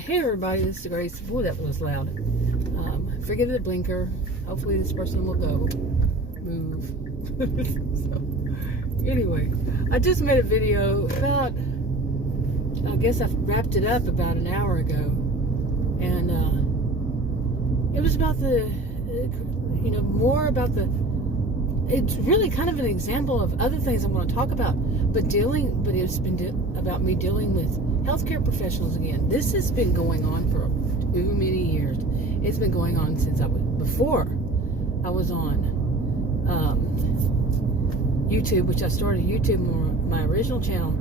Hey everybody, this is Grace. Boy, that was loud. Forget the blinker. Hopefully this person will go. Move. So, anyway, I just made a video about, I guess I wrapped it up about an hour ago. And it was about more about it's really kind of an example of other things I want to talk about. But it's been about me dealing with healthcare professionals again. This has been going on for too many years. It's been going on since before I was on YouTube, which I started YouTube, my original channel,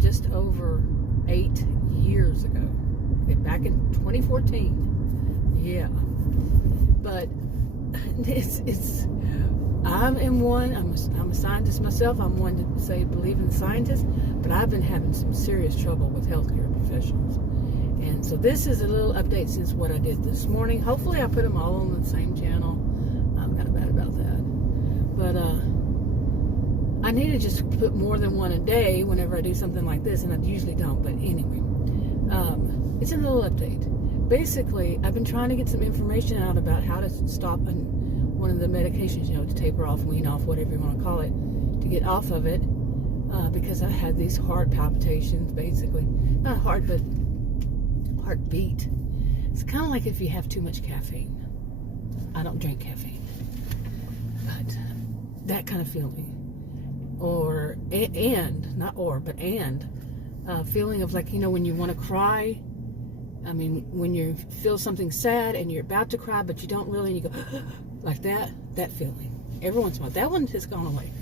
just over 8 years ago. Okay, back in 2014. Yeah. But I'm a scientist myself. I'm one to say believe in scientists, but I've been having some serious trouble with healthcare professionals. And so this is a little update since what I did this morning. Hopefully I put them all on the same channel. I'm kind of bad about that. But I need to just put more than one a day whenever I do something like this, and I usually don't. But anyway, it's a little update. Basically, I've been trying to get some information out about how to stop one of the medications, to taper off, wean off, whatever you want to call it, to get off of it, because I had these heart palpitations, basically. Not heart, but heartbeat. It's kind of like if you have too much caffeine. I don't drink caffeine, but that kind of feeling. Feeling of like, when you want to cry. I mean, when you feel something sad and you're about to cry, but you don't really, and you go, like that feeling. Every once in a while. That one has gone away.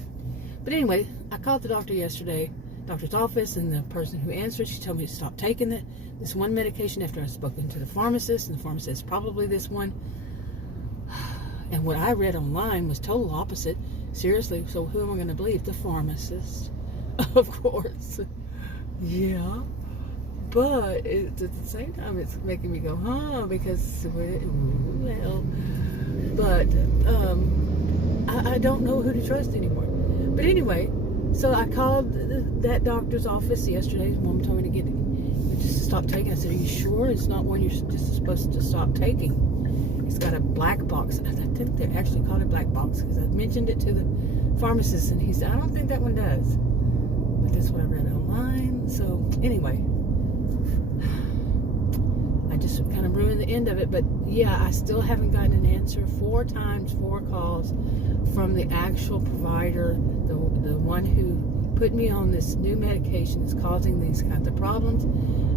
But anyway, I called the doctor yesterday, doctor's office, and the person who answered, she told me to stop taking this one medication after I'd spoken to the pharmacist, and the pharmacist, probably this one. And what I read online was total opposite. Seriously, so who am I going to believe? The pharmacist, of course. Yeah. But at the same time, it's making me go, because, well, but I don't know who to trust anymore. But anyway, so I called that doctor's office yesterday. Mom told me to just stop taking. I said, are you sure it's not one you're just supposed to stop taking? It's got a black box. I think they actually called it black box because I mentioned it to the pharmacist, and he said, I don't think that one does. But that's what I read online. So anyway, I just kind of ruined the end of it. But yeah, I still haven't gotten an answer. 4 calls from the actual provider, the one who put me on this new medication that's causing these kinds of problems.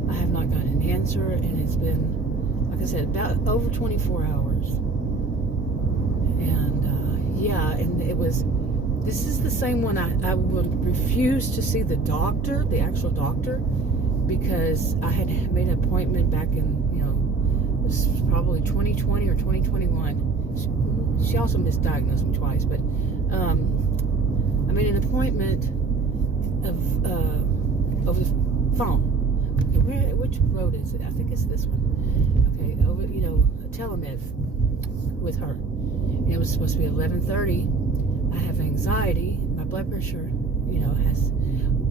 I have not gotten an answer, and it's been, like I said, about over 24 hours. And this is the same one. I would refuse to see the doctor, the actual doctor, because I had made an appointment back in, this was probably 2020 or 2021. She also misdiagnosed me twice, but I made an appointment over the phone. Okay, which road is it? I think it's this one. Okay, over, a telemed with her. And it was supposed to be 11:30. I have anxiety. My blood pressure,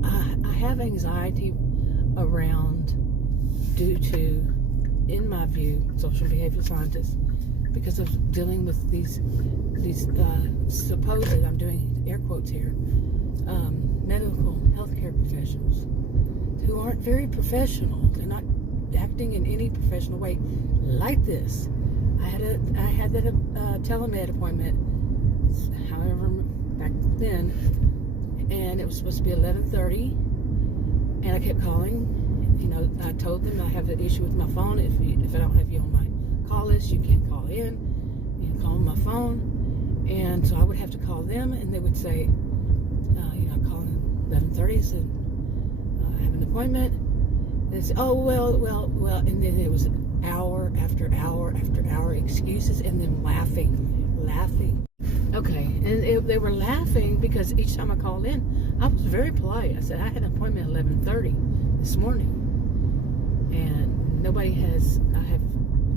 I have anxiety around, due to, in my view, social behavioral scientists, because of dealing with these supposed, I'm doing air quotes here, medical healthcare professionals who aren't very professional. They're not acting in any professional way like this. I had that telemed appointment, however, back then, and it was supposed to be 11:30, and I kept calling. I told them I have an issue with my phone. If I don't have you on my call list, you can't call in. You call on my phone, and so I would have to call them, and they would say, calling 11:30. I said, I have an appointment. And they said, oh well, and then it was hour after hour after hour excuses, and then laughing. Okay, and they were laughing because each time I called in, I was very polite. I said I had an appointment at 11:30 this morning, and nobody has.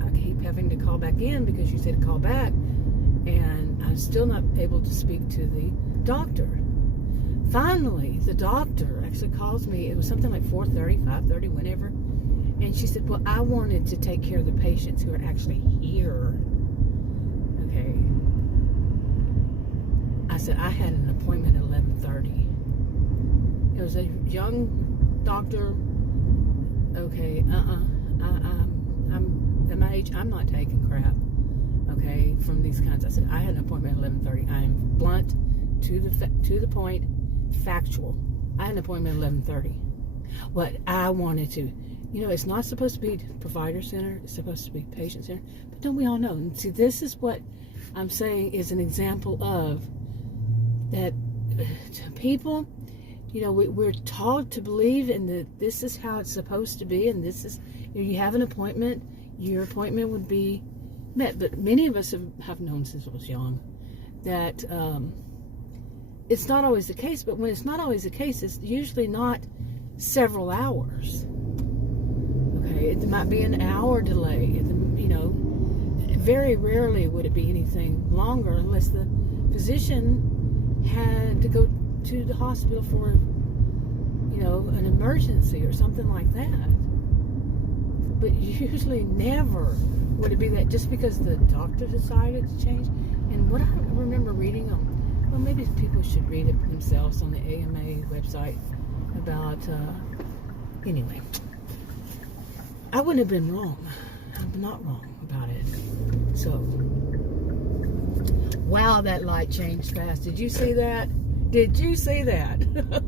I keep having to call back in because you said to call back, and I'm still not able to speak to the doctor. Finally, the doctor actually calls me. It was something like 4:30, 5:30, whenever, And she said, well, I wanted to take care of the patients who are actually here. Okay. I said, I had an appointment at 11:30. It was a young doctor. Okay, I'm at my age, I'm not taking crap, okay, from these kinds. I said, I had an appointment at 11:30. I am blunt, to the point, factual. I had an appointment at 11:30. What I wanted to, it's not supposed to be provider center, it's supposed to be patient center, but don't we all know? And see, this is what I'm saying is an example of that people, we're taught to believe in that this is how it's supposed to be, and this is, you have an appointment, your appointment would be met. But many of us have known since I was young that it's not always the case. But when it's not always the case, it's usually not several hours. Okay, it might be an hour delay. Very rarely would it be anything longer unless the physician had to go to the hospital for, an emergency or something like that. But usually never would it be that just because the doctor decided to change. And what I remember reading well, maybe people should read it themselves on the AMA website about, anyway, I wouldn't have been wrong. I'm not wrong about it. So, wow, that light changed fast. Did you see that? Did you see that?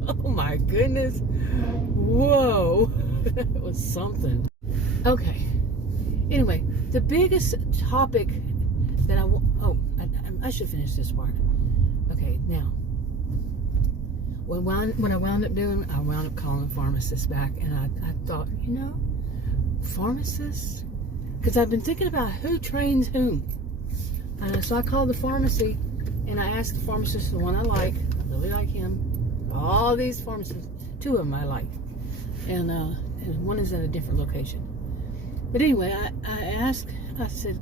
Oh my goodness. Whoa. That was something. Okay. Anyway, the biggest topic that I should finish this part. Okay, now, when I wound up calling the pharmacist back, and I thought, pharmacists? Because I've been thinking about who trains whom. So I called the pharmacy, and I asked the pharmacist, the one I like, I really like him. All these pharmacists, 2 of them I like. And one is at a different location. But anyway, I started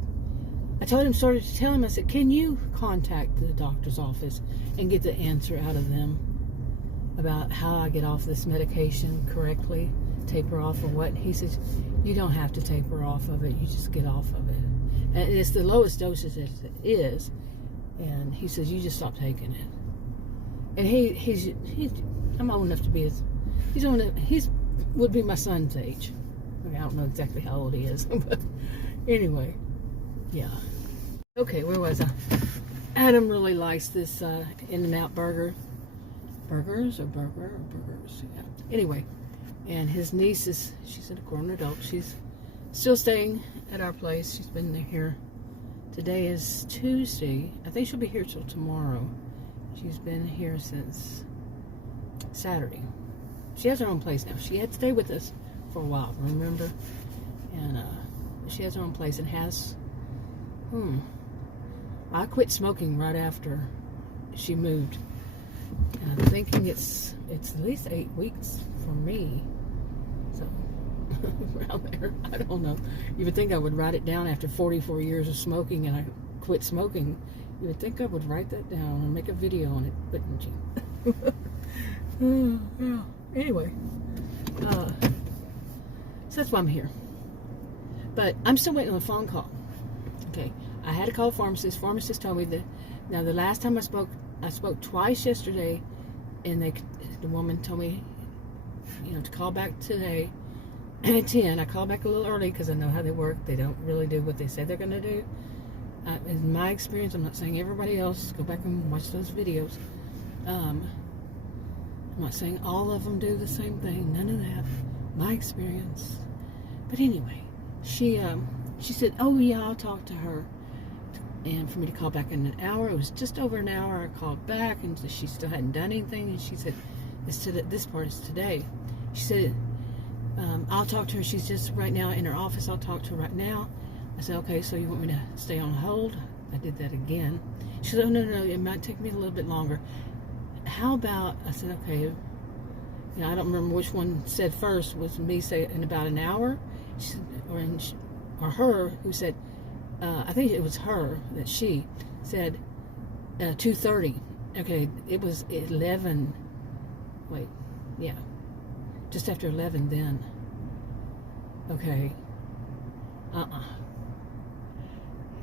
to tell him, I said, can you contact the doctor's office and get the answer out of them about how I get off this medication correctly, taper off or what? He says, you don't have to taper off of it, you just get off of it. And it's the lowest dosage it is. And he says, you just stop taking it. And he's I'm old enough to be would be my son's age. I don't know exactly how old he is, but anyway, yeah. Okay, where was I? Adam really likes this In-N-Out burgers. Yeah. Anyway, and his niece she's a grown adult. She's still staying at our place. She's been here. Today is Tuesday. I think she'll be here till tomorrow. She's been here since Saturday. She has her own place now. She had to stay with us for a while, remember? And she has her own place and has, I quit smoking right after she moved. And I'm thinking it's at least 8 weeks for me. So, around there, I don't know. You would think I would write it down after 44 years of smoking and I quit smoking. You would think I would write that down and make a video on it, wouldn't you? Yeah. Anyway, so that's why I'm here. But I'm still waiting on a phone call. Okay, I had to call a pharmacist. Pharmacist told me that. Now, the last time I spoke twice yesterday, and the woman told me, to call back today at 10. I called back a little early because I know how they work. They don't really do what they say they're going to do. In my experience, I'm not saying everybody else. Go back and watch those videos. I'm not saying all of them do the same thing. None of that. My experience. But anyway, she said, oh yeah, I'll talk to her. And for me to call back in an hour. It was just over an hour. I called back and she still hadn't done anything. And she said, this part is today. She said, I'll talk to her. She's just right now in her office. I'll talk to her right now. I said, okay, so you want me to stay on hold? I did that again. She said, oh, no, it might take me a little bit longer. How about, I said, okay, I don't remember which one said first. Was me say in about an hour? She said, or her who said, I think it was her that she said 2:30. Okay, it was 11. Wait, yeah, just after 11 then. Okay.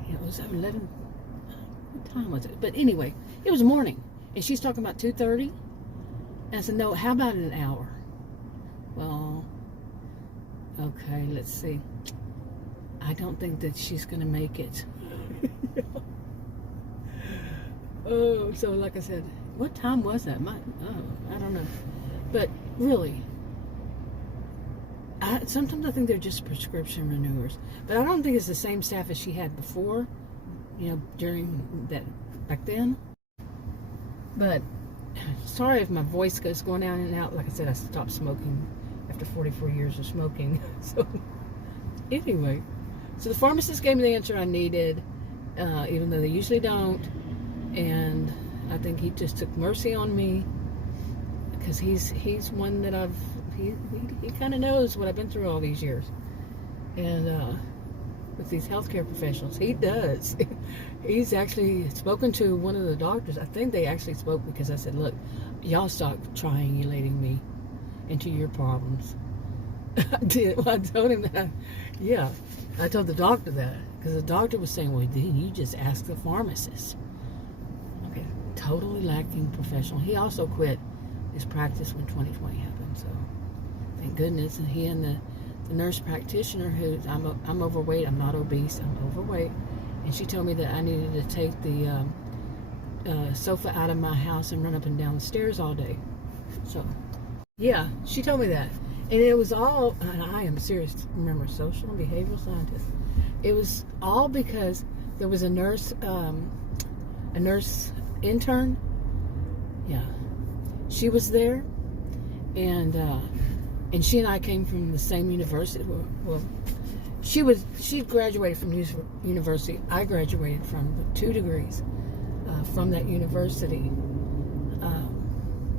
It was 11. What time was it? But anyway, it was morning. And she's talking about 2:30. And I said, no, how about an hour? Well, okay, let's see. I don't think that she's going to make it. Oh, so like I said, what time was that? I don't know. But really, sometimes I think they're just prescription renewers. But I don't think it's the same staff as she had before, during that, back then. But sorry if my voice goes going down and out. Like I said, I stopped smoking after 44 years of smoking. So anyway, so the pharmacist gave me the answer I needed, even though they usually don't. And I think he just took mercy on me, because he's one that he kind of knows what I've been through all these years. And with these healthcare professionals, he does. He's actually spoken to one of the doctors. I think they actually spoke because I said, look, y'all stop triangulating me into your problems. I did. Well, I told him that. Yeah, I told the doctor that, because the doctor was saying, well, then you just ask the pharmacist. Okay, totally lacking professional. He also quit his practice when 2020 happened, so thank goodness. And he and the nurse practitioner, who I'm overweight, I'm not obese, I'm overweight, and she told me that I needed to take the sofa out of my house and run up and down the stairs all day. So yeah, she told me that. And it was all, and I am serious, remember, social and behavioral scientist. It was all because there was a nurse intern. Yeah, she was there, and she and I came from the same university. Well, she graduated from university. I graduated from 2 degrees from that university.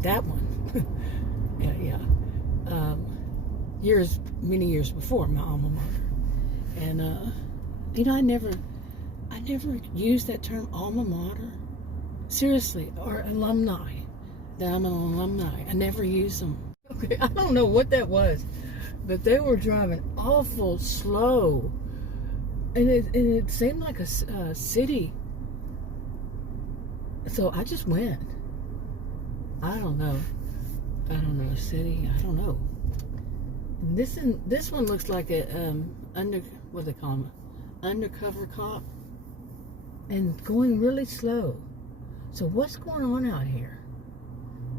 That one, yeah. Many years before my alma mater. And I never used that term alma mater, seriously, or alumni, that I'm an alumni. I never used them. Okay, I don't know what that was, but they were driving awful slow, and it seemed like a city. So I just went. I don't know, city, I don't know. This one looks like a what do they call them? Undercover cop, and going really slow. So what's going on out here?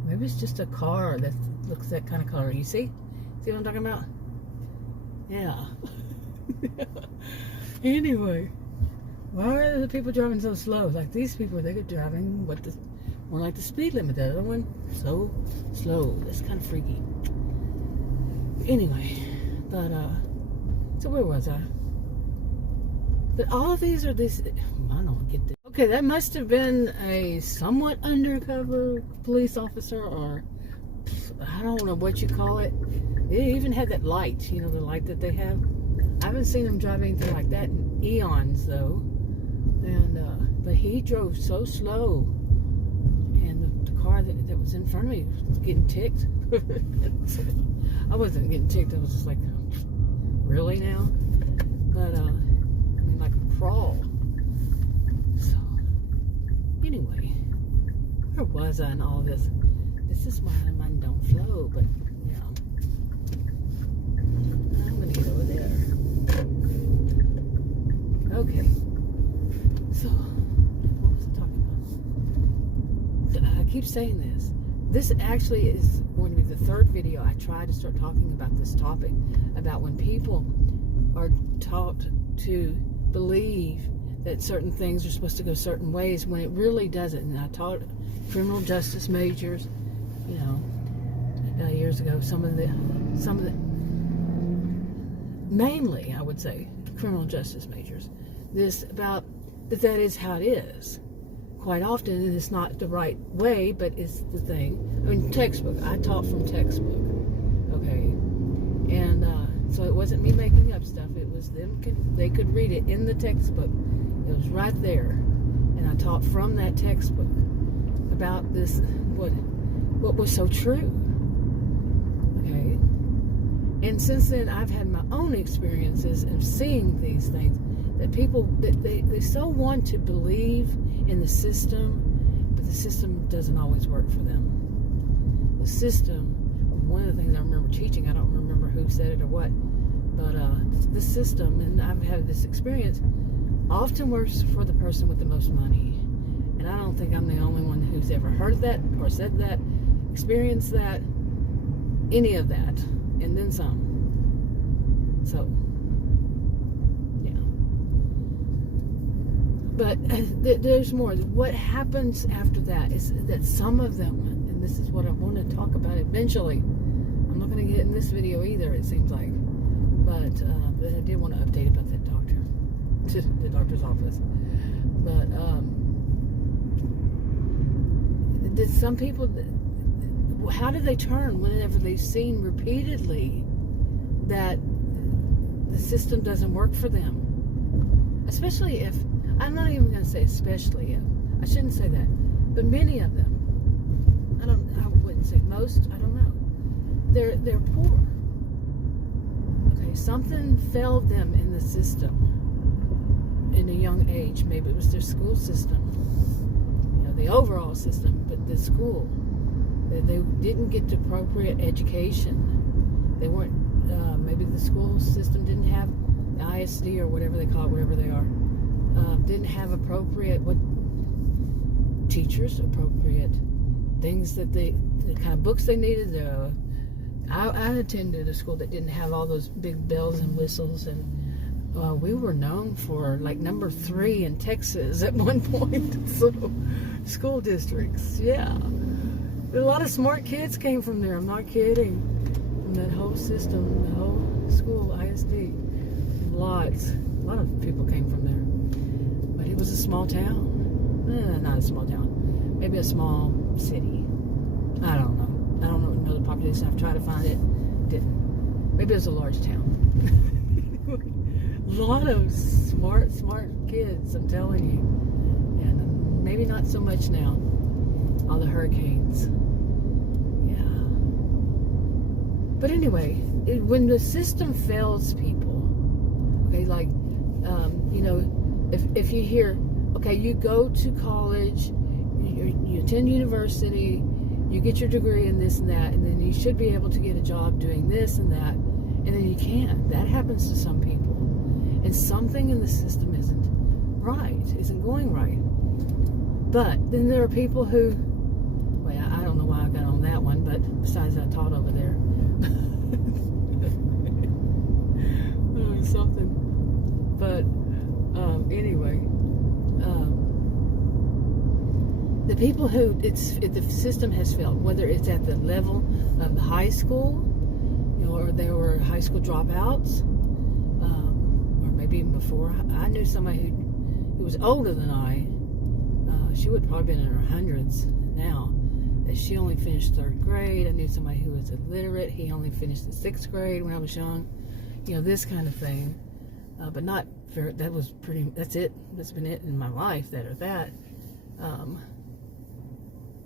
Maybe it's just a car that looks that kind of color. You see what I'm talking about? Yeah. Anyway, why are the people driving so slow? Like these people, they could driving more like the speed limit. The other one, so slow. That's kind of freaky. Anyway, but so where was I? But all of these are this. I don't get this. Okay, that must have been a somewhat undercover police officer, or I don't know what you call it. They even had that light, the light that they have. I haven't seen them drive anything like that in eons, though. And but he drove so slow, and the car that was in front of me was getting ticked. I wasn't getting ticked. I was just like, really now? But like a crawl. So anyway, where was I in all this? This is why mine don't flow. But yeah, I'm gonna get over there. Okay. So what was I talking about? I keep saying this. This actually is going to be the 3rd video I try to start talking about this topic, about when people are taught to believe that certain things are supposed to go certain ways when it really doesn't. And I taught criminal justice majors, years ago, some of the mainly, I would say, criminal justice majors, this about that is how it is. Quite often, it's not the right way, but it's the thing. I mean, textbook. I taught from textbook. Okay, and so it wasn't me making up stuff. It was them. They could read it in the textbook. It was right there, and I taught from that textbook about this. What was so true. Okay, And since then, I've had my own experiences of seeing these things, that people, they so want to believe in the system, but the system doesn't always work for them. The system, one of the things I remember teaching, I don't remember who said it or what, but the system, and I've had this experience, often works for the person with the most money. And I don't think I'm the only one who's ever heard that or said that, experienced that, any of that, and then some. So, yeah. But there's more. What happens after that is that some of them, and this is what I want to talk about eventually. I'm not going to get in this video either, it seems like. But I did want to update about that doctor, to the doctor's office. But did some people, how do they turn whenever they've seen repeatedly that the system doesn't work for them? Especially if, I'm not even going to say especially if, I shouldn't say that, but many of them, I wouldn't say most, I don't know. They're poor. Okay, something failed them in the system in a young age. Maybe it was their school system, the overall system, but the school. They didn't get the appropriate education. They weren't, maybe the school system didn't have the ISD or whatever they call it, wherever they are, didn't have appropriate teachers, appropriate things that the kind of books they needed. I attended a school that didn't have all those big bells and whistles, and we were known for like number 3 in Texas at one point. So, school districts, yeah. A lot of smart kids came from there. I'm not kidding. From that whole system, the whole school, ISD, lots. A lot of people came from there. But it was a small town. Not a small town. Maybe a small city. I don't know. I don't know the population. I've tried to find it. Didn't. Maybe it was a large town. A lot of smart kids, I'm telling you. And maybe not so much now. All the hurricanes. Yeah. But anyway, when the system fails people, okay, like, if you hear, okay, you go to college, you attend university, you get your degree in this and that, and then you should be able to get a job doing this and that, and then you can't. That happens to some people. And something in the system isn't right, isn't going right. But then there are people who, well, I don't know why I got on that one, but besides I taught over there. Something. But anyway, the people who the system has failed, whether it's at the level of high school, or there were high school dropouts, or maybe even before. I knew somebody who was older than I. She would probably been in her hundreds now. That she only finished 3rd grade. I knew somebody who was illiterate. He only finished the 6th grade when I was young. This kind of thing. But not very, that's it. That's been it in my life, that or that.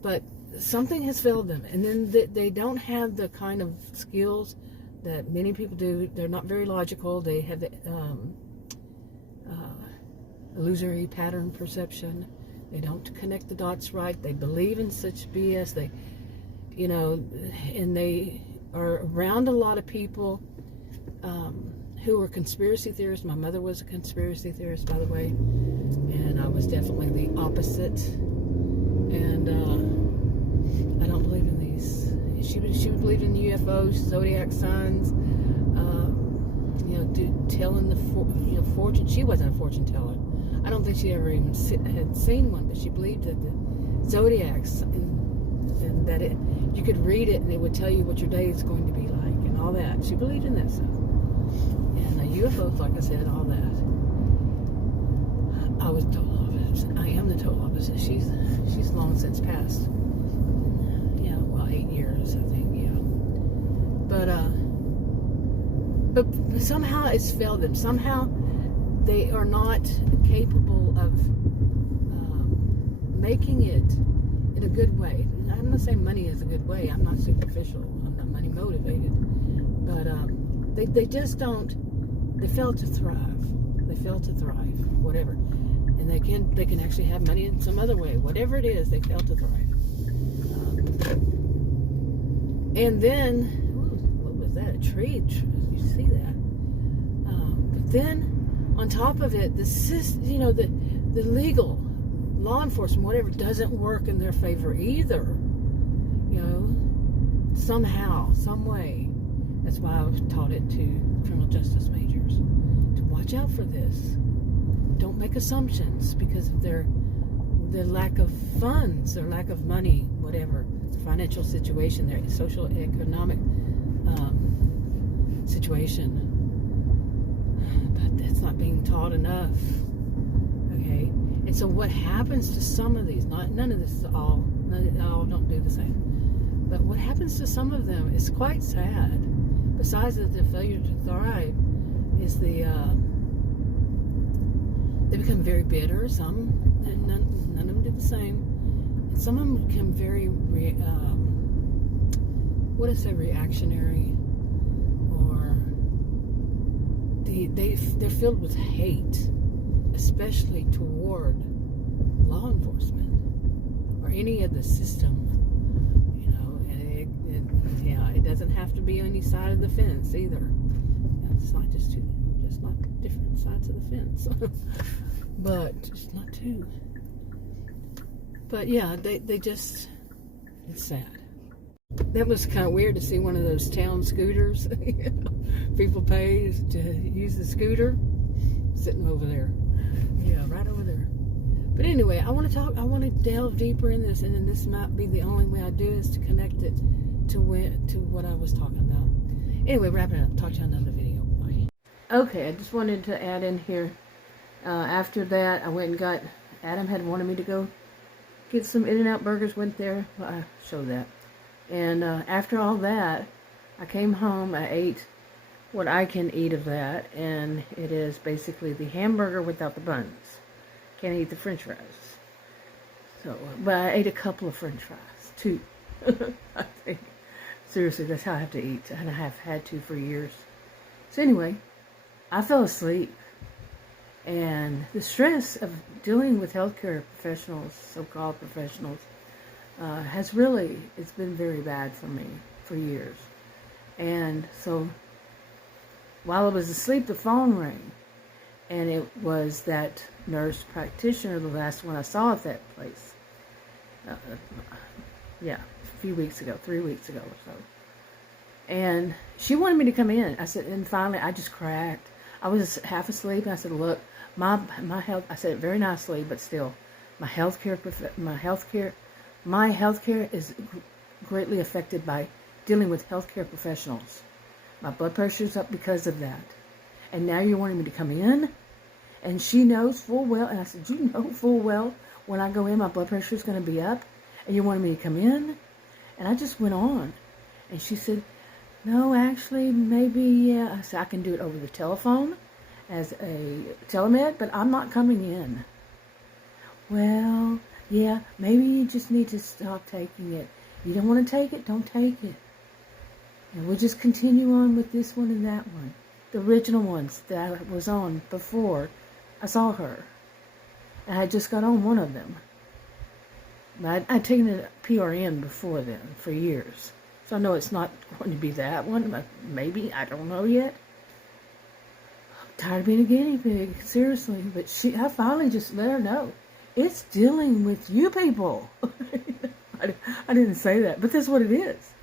But something has failed them. And then they don't have the kind of skills that many people do. They're not very logical. They have illusory pattern perception. They don't connect the dots right. They believe in such BS. And they are around a lot of people who are conspiracy theorists. My mother was a conspiracy theorist, by the way, and I was definitely the opposite. And I don't believe in these. She would believe in UFOs, zodiac signs, telling the fortune. She wasn't a fortune teller. I don't think she ever even had seen one, but she believed that the zodiacs and that you could read it and it would tell you what your day is going to be like and all that. She believed in that stuff. And UFOs, like I said, all that. I was total opposite. I am the total opposite. She's long since passed. 8 years, I think. Yeah. But somehow it's failed them. Somehow they are not capable of making it in a good way. I'm not saying money is a good way. I'm not superficial. I'm not money motivated. But They just don't. They fail to thrive. They fail to thrive. Whatever, and they can actually have money in some other way. Whatever it is, they fail to thrive. And then, what was that? A tree? You see that? But then, on top of it, the legal law enforcement, whatever, doesn't work in their favor either. Somehow, some way. That's why I was taught it to criminal justice majors, to watch out for this. Don't make assumptions because of their lack of funds, their lack of money, whatever, financial situation, their social economic situation. But that's not being taught enough. Okay, and so what happens to some of these? None of this is all. All don't do the same. But what happens to some of them is quite sad. Besides the failure to thrive, is they become very bitter. Some, and none of them do the same. And some of them become very, reactionary, or they're filled with hate, especially toward law enforcement or any of the system. It doesn't have to be on any side of the fence either. It's not just not different sides of the fence, but just not two. But yeah, they just, it's sad. That was kind of weird to see one of those town scooters. People pay to use the scooter, sitting over there. Yeah, right over there. But anyway, I want to delve deeper in this, and then this might be the only way I do is to connect it to what I was talking about. Anyway, wrapping it up. Talk to you on another video. Bye. Okay, I just wanted to add in here. After that, I went and got. Adam had wanted me to go get some In-N-Out burgers. Went there. Well, I showed that. And after all that, I came home. I ate what I can eat of that, and it is basically the hamburger without the buns. Can't eat the French fries. So, but I ate a couple of French fries, 2. I think. Seriously, that's how I have to eat, and I have had to for years. So anyway, I fell asleep, and the stress of dealing with healthcare professionals, so-called professionals, it's been very bad for me for years. And so, while I was asleep, the phone rang, and it was that nurse practitioner, the last one I saw at that place. A few weeks ago, 3 weeks ago or so. And she wanted me to come in. I said, and finally I just cracked. I was half asleep, and I said, look, my health, I said it very nicely, but still, my healthcare is greatly affected by dealing with healthcare professionals. My blood pressure's up because of that. And now you're wanting me to come in? And she knows full well, and I said, you know full well when I go in, my blood pressure is going to be up, and you wanted me to come in? And I just went on. And she said, no, actually, maybe, yeah. I said, I can do it over the telephone as a telemed, but I'm not coming in. Well, yeah, maybe you just need to stop taking it. You don't want to take it? Don't take it. And we'll just continue on with this one and that one. The original ones that I was on before I saw her. And I just got on one of them. I'd taken a PRN before then, for years. So I know it's not going to be that one, but maybe, I don't know yet. I'm tired of being a guinea pig, seriously. But I finally just let her know. It's dealing with you people. I didn't say that, but that's what it is.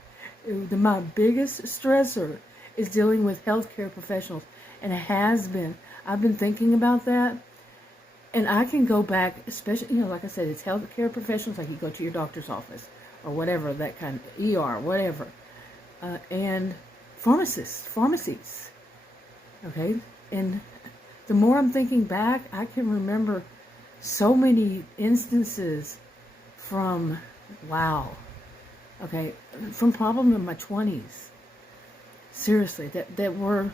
My biggest stressor is dealing with healthcare professionals, and it has been. I've been thinking about that. And I can go back, especially, like I said, it's healthcare professionals, like you go to your doctor's office or whatever, that kind of ER, whatever. And pharmacies. Okay? And the more I'm thinking back, I can remember so many instances from, from probably in my 20s. Seriously, that were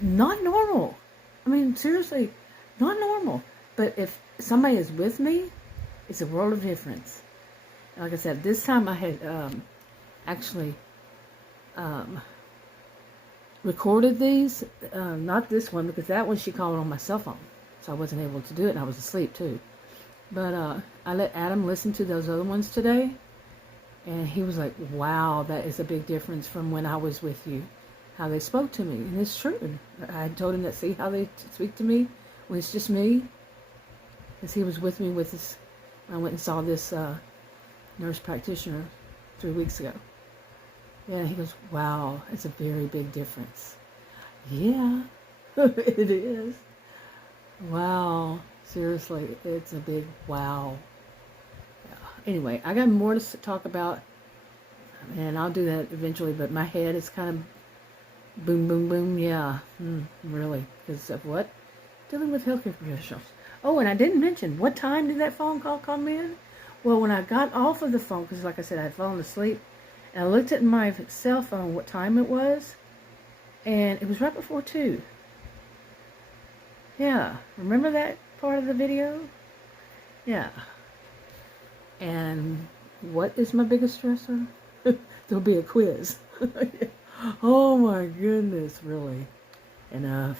not normal. I mean, seriously, not normal. But if somebody is with me, it's a world of difference. And like I said, this time I had recorded these. Not this one, because that one she called on my cell phone. So I wasn't able to do it, and I was asleep too. But I let Adam listen to those other ones today. And he was like, wow, that is a big difference from when I was with you. How they spoke to me. And it's true. I told him that, see how they speak to me when it's just me? Because he was with me with this. I went and saw this nurse practitioner 3 weeks ago. Yeah, he goes, wow, it's a very big difference. Yeah, it is. Wow. Seriously, it's a big wow. Yeah. Anyway, I got more to talk about, and I'll do that eventually, but my head is kind of boom, boom, boom. Yeah, really. Because of what? Dealing with healthcare professionals. Oh, and I didn't mention, what time did that phone call come in? Well, when I got off of the phone, because like I said, I had fallen asleep, and I looked at my cell phone what time it was, and it was right before 2. Yeah, remember that part of the video? Yeah. And what is my biggest stressor? There'll be a quiz. Oh my goodness, really. Enough.